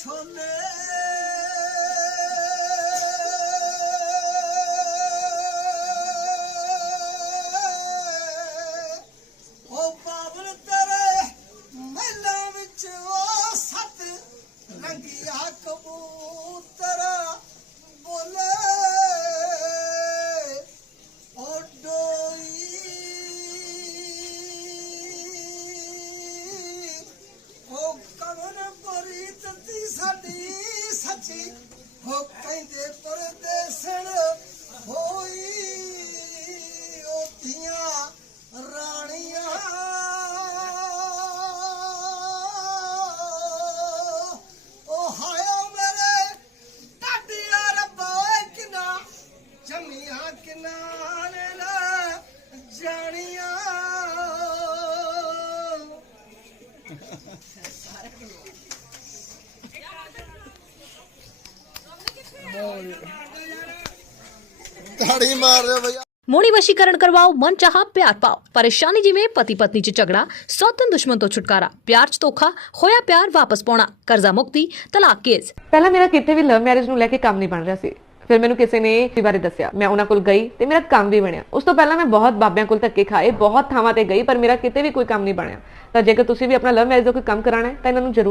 পিছনে उ पावत्रले कबूत হোক কাইতে পরে দেশ ਤਾੜੀ ਮਾਰ ਰਿਹਾ ਭਈਆ ਮੋਣੀ ਵਸ਼ੀਕਰਨ ਕਰਵਾਓ ਮਨ ਚਾਹਾ ਪਿਆਰ ਪਾਓ ਪਰੇਸ਼ਾਨੀ ਜਿਵੇਂ ਪਤੀ ਪਤਨੀ 'ਚ ਝਗੜਾ ਸੌਤਨ ਦੁਸ਼ਮਣ ਤੋਂ ਛੁਟਕਾਰਾ ਪਿਆਰ 'ਚ ਧੋਖਾ ਹੋਇਆ ਪਿਆਰ ਵਾਪਸ ਪਾਉਣਾ ਕਰਜ਼ਾ ਮੁਕਤੀ ਤਲਾਕ ਕੇਸ ਪਹਿਲਾਂ ਮੇਰਾ ਕਿਤੇ ਵੀ ਲਵ ਮੈਰਿਜ ਨੂੰ ਲੈ ਕੇ ਕੰਮ ਨਹੀਂ ਬਣ ਰਿਹਾ ਸੀ ਫਿਰ ਮੈਨੂੰ ਕਿਸੇ ਨੇ ਇਸ ਬਾਰੇ ਦੱਸਿਆ ਮੈਂ ਉਹਨਾਂ ਕੋਲ ਗਈ ਤੇ ਮੇਰਾ ਕੰਮ ਵੀ ਬਣਿਆ ਉਸ ਤੋਂ ਪਹਿਲਾਂ ਮੈਂ ਬਹੁਤ ਬਾਬਿਆਂ ਕੋਲ ਧੱਕੇ ਖਾਏ ਬਹੁਤ ਥਾਵਾਂ ਤੇ ਗਈ ਪਰ ਮੇਰਾ ਕਿਤੇ ਵੀ ਕੋਈ ਕੰਮ ਨਹੀਂ ਬਣਿਆ ਤਾਂ ਜੇਕਰ ਤੁਸੀਂ ਵੀ ਆਪਣਾ ਲਵ ਮੈਰਿਜ ਦਾ ਕੋਈ ਕੰਮ ਕਰਾਣਾ ਹੈ ਤਾਂ ਇਹਨਾਂ ਨੂੰ ਜ਼ਰੂਰ